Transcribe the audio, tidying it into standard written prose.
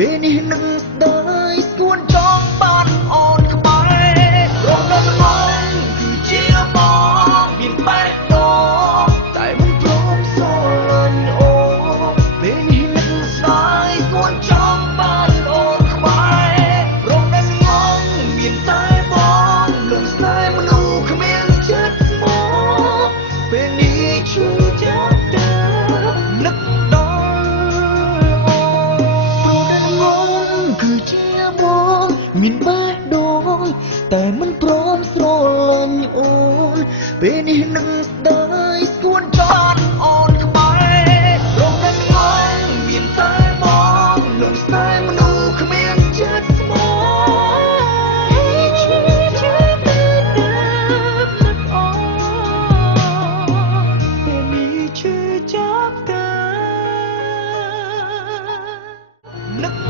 ពេលនេះនឹងស្ដាយស្គួនចង់បានអូនក្បែររំលឹកមកគឺជាមកមានបែកដូរតែមិនព្រមស្រឡាញ់អូនពេលនេះនឹងស្ដាយស្គួនចង់បានអូនក្បែររំលឹកមកមានតែបងនឹងស្នេហ៍មនុស្សគ្មានចិត្តស្មោះពេលនេះឈឺចាប់តែនឹកគឺជាបងមានបែបដូរតែមិនព្រមស្រឡាញ់អូនពេលនេះនឹងស្ដាយស្គួនចង់អូនក្បែររំលឹកមកមានតែបងនឹងស្នេហ៍មនុស្សគ្មានចិត្តស្មោះឈឺចាប់តែនឹកអូនពេលនេះឈឺចាប់តែនឹក